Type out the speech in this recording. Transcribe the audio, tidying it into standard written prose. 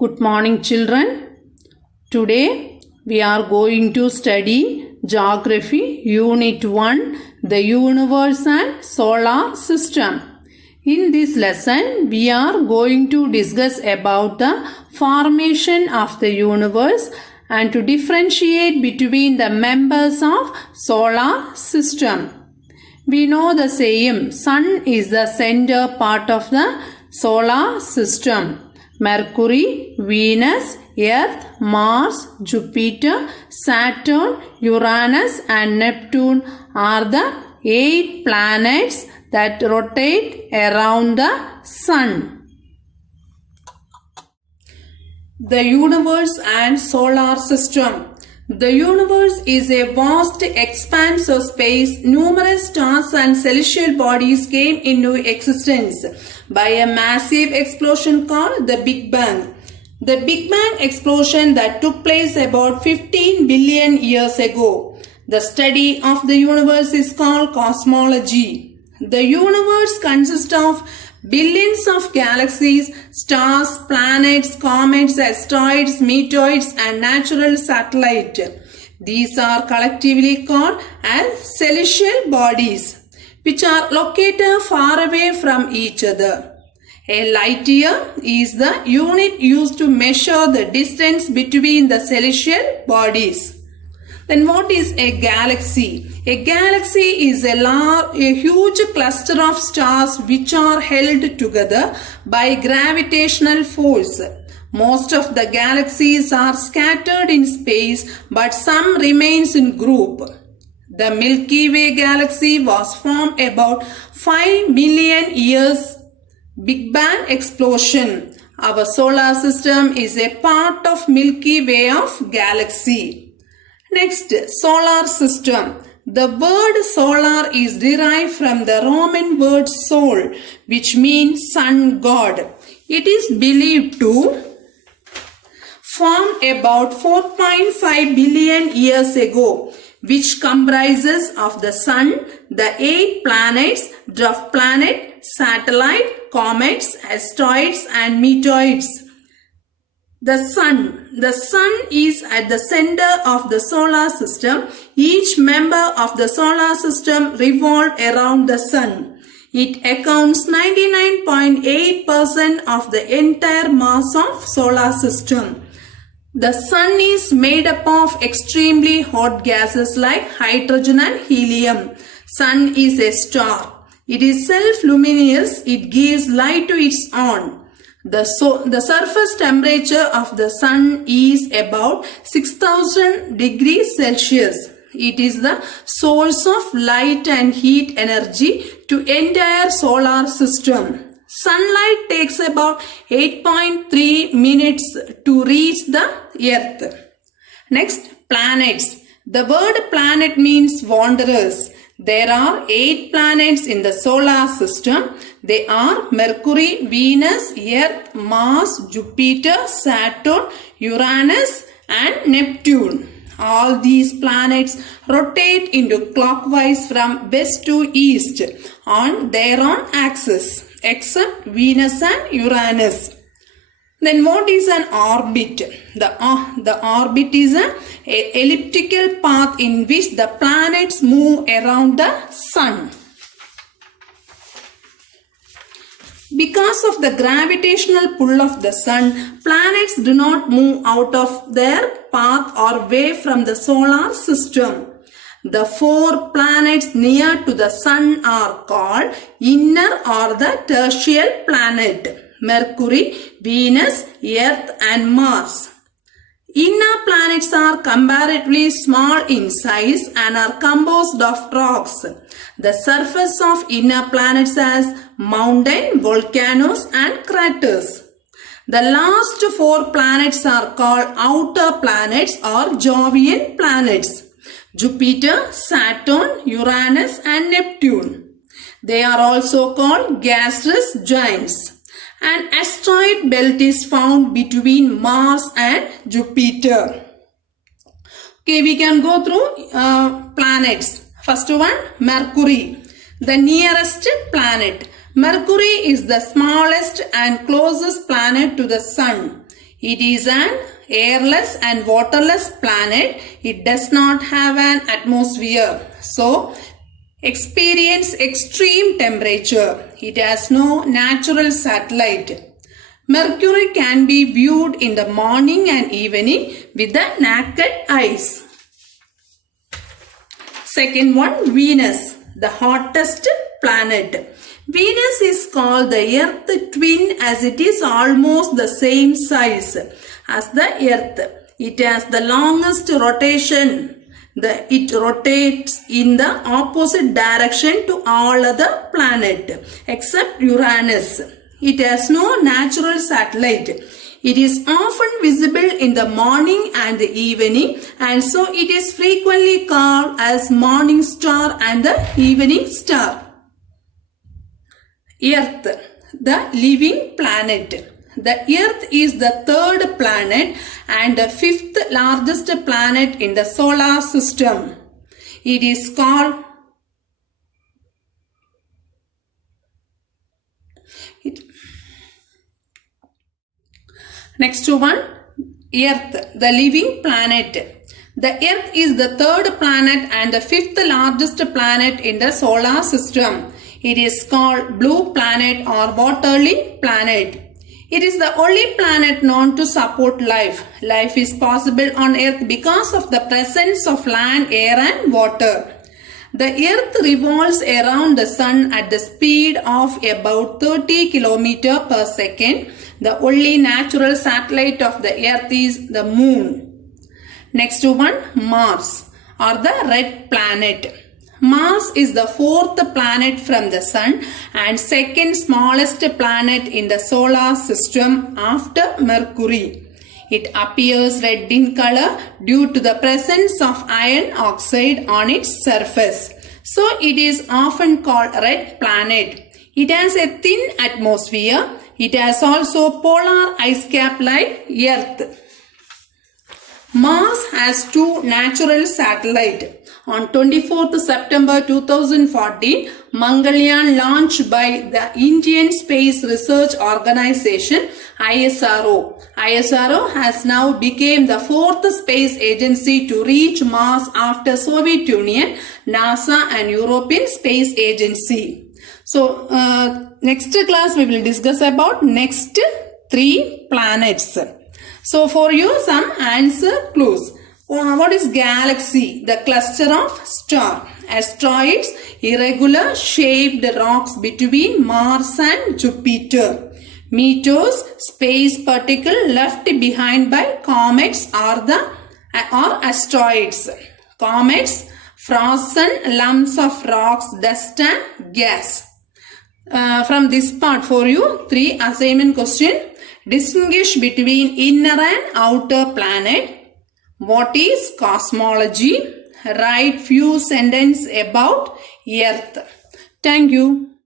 Good morning, children. Today we are going to study Geography Unit 1, the Universe and Solar System. In this lesson, we are going to discuss about the formation of the universe and to differentiate between the members of solar system. We know the saying, Sun is the center part of the solar system. Mercury, Venus, Earth, Mars, Jupiter, Saturn, Uranus and Neptune are the 8 planets that rotate around the Sun. The universe and solar system. The universe is a vast expanse of space. Numerous stars and celestial bodies came into existence by a massive explosion called the Big Bang. The Big Bang explosion that took place about 15 billion years ago. The study of the universe is called cosmology. The universe consists of billions of galaxies, stars, planets, comets, asteroids, meteoroids and natural satellites. These are collectively called as celestial bodies, which are located far away from each other. A light year is the unit used to measure the distance between the celestial bodies. Then what is a galaxy? A galaxy is a huge cluster of stars which are held together by gravitational force. Most of the galaxies are scattered in space, but some remains in group. The Milky Way galaxy was formed about 5 million years Big Bang explosion. Our solar system is a part of Milky Way of galaxy. Next, solar system. The word solar is derived from the Roman word sol, which means sun god. It is believed to form about 4.5 billion years ago, which comprises of the sun, the 8 planets, dwarf planet, satellite, comets, asteroids and meteoroids. The sun is at the center of the solar system. Each member of the solar system revolves around the sun. It accounts 99.8% of the entire mass of solar system. The sun is made up of extremely hot gases like hydrogen and helium. Sun is a star. It is self-luminous. It gives light to its own. The surface temperature of the sun is about 6000 degrees Celsius. It is the source of light and heat energy to entire solar system. Sunlight takes about 8.3 minutes to reach the earth. Next, planets. The word planet means wanderers. There are 8 planets in the solar system. They are Mercury, Venus, Earth, Mars, Jupiter, Saturn, Uranus and Neptune. All these planets rotate into clockwise from west to east on their own axis, except Venus and Uranus. Then what is an orbit? The orbit is an elliptical path in which the planets move around the sun. Because of the gravitational pull of the sun, planets do not move out of their path or away from the solar system. The 4 planets near to the sun are called inner or the terrestrial planet. Mercury, Venus, Earth and Mars. Inner planets are comparatively small in size and are composed of rocks. The surface of inner planets has mountains, volcanoes and craters. The last 4 planets are called outer planets or Jovian planets. Jupiter, Saturn, Uranus and Neptune. They are also called gaseous giants. An asteroid belt is found between Mars and Jupiter. Okay, we can go through planets. First one, Mercury, the nearest planet. Mercury is the smallest and closest planet to the Sun. It is an airless and waterless planet. It does not have an atmosphere. So, experience extreme temperature. It has no natural satellite. Mercury can be viewed in the morning and evening with the naked eyes. Second one, Venus, the hottest planet. Venus is called the Earth twin as it is almost the same size as the Earth. It has the longest rotation. It rotates in the opposite direction to all other planets except Uranus. It has no natural satellite. It is often visible in the morning and the evening, and so it is frequently called as morning star and the evening star. Earth, the living planet. The Earth is the third planet and the fifth largest planet in the solar system. It is called Next one, Earth, the living planet. The Earth is the third planet and the fifth largest planet in the solar system. It is called blue planet or watery planet. It is the only planet known to support life. Life is possible on Earth because of the presence of land, air and water. The Earth revolves around the Sun at the speed of about 30 km per second. The only natural satellite of the Earth is the Moon. Next one, Mars or the red planet. Mars is the fourth planet from the Sun and second smallest planet in the solar system after Mercury. It appears red in color due to the presence of iron oxide on its surface. So it is often called red planet. It has a thin atmosphere. It has also polar ice cap like Earth. Mars has two natural satellites. On 24th September 2014, Mangalyaan launched by the Indian Space Research Organization ISRO. ISRO has now become the fourth space agency to reach Mars after Soviet Union, NASA and European Space Agency. So, next class we will discuss about next 3 planets. So, for you some answer clues. What is galaxy? The cluster of stars. Asteroids, irregular shaped rocks between Mars and Jupiter. Meteors, space particle left behind by comets or asteroids. Comets, frozen lumps of rocks, dust and gas. From this part for you, 3 assignment question. Distinguish between inner and outer planet. What is cosmology? Write few sentences about Earth. Thank you.